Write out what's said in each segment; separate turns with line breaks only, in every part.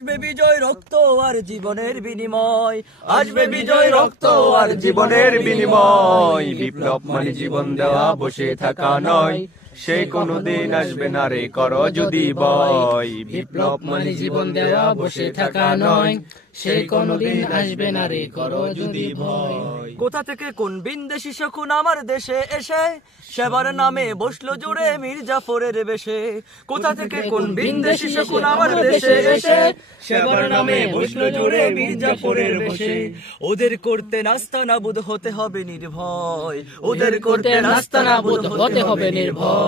আসবে বিজয় রক্ত আর জীবনের বিনিময়। আসবে বিজয় রক্ত আর
জীবনের বিনিময়। বিপ্লব মানে জীবন দেওয়া, বসে থাকা নয়। সে কোনদিন আসবে না রে কর যদি বয়
বিপ্লব মানে জীবন দেওয়া বসে থাকা নয়। সে কোনদিন আসবে না রে করো যদি ভয়।
কোথা থেকে কোন বিন্দেশি শকুন আমার দেশে এসে? সেবার নামে বসল জুড়ে মীর জাফরের বেশে। কোথা থেকে কোন বিন্দেশি শকুন আমার দেশে এসে? সেবার নামে বসল জুড়ে মীর জাফরের বেশে। ওদের করতে নাস্তা নাবুদ হতে হবে নির্ভয়। ওদের করতে নাস্তা নাবুদ
হতে হবে নির্ভয়।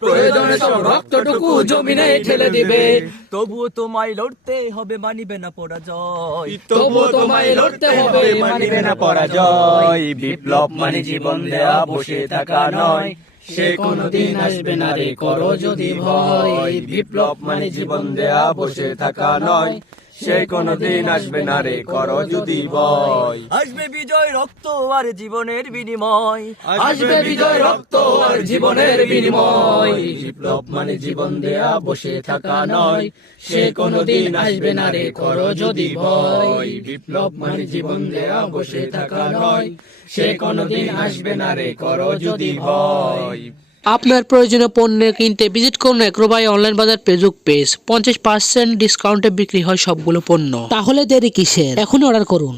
প্রয়োজনে সব রক্তটুকু জমিনে ঠেলে দিবে।
তবুও তোমায় লড়তে হবে মানিবে না পরাজয়।
তবুও তোমায় লড়তে হবে
মানিবে না পরাজয়। বিপ্লব মানে জীবন দেওয়া বসে থাকা নয়।
সে কোনদিন আসবে না রে করো যদি ভয়।
বিপ্লব মানে জীবন দেয়া বসে থাকা নয়। সে কোনদিন আসবে না রে কর যদি বয়
আসবে বিজয় রক্ত আর জীবনের বিনিময়।
আসবে বিজয় রক্ত আর জীবনের বিনিময়। বিপ্লব মানে জীবন দেয়া বসে থাকা নয়। সে কোনদিন আসবে না রে করো যদি ভয় বিপ্লব মানে জীবন দেয়া বসে থাকা নয়। সে কোনদিন আসবে না রে করো যদি ভয়
আপনার প্রয়োজনীয় পণ্য কিনতে ভিজিট করুন এগ্রোবাই অনলাইন বাজার ফেসবুক পেজ পঞ্চাশ পার্সেন্ট ডিসকাউন্টে বিক্রি হয় সবগুলো পণ্য। তাহলে দেরি কিসের? এখন অর্ডার করুন।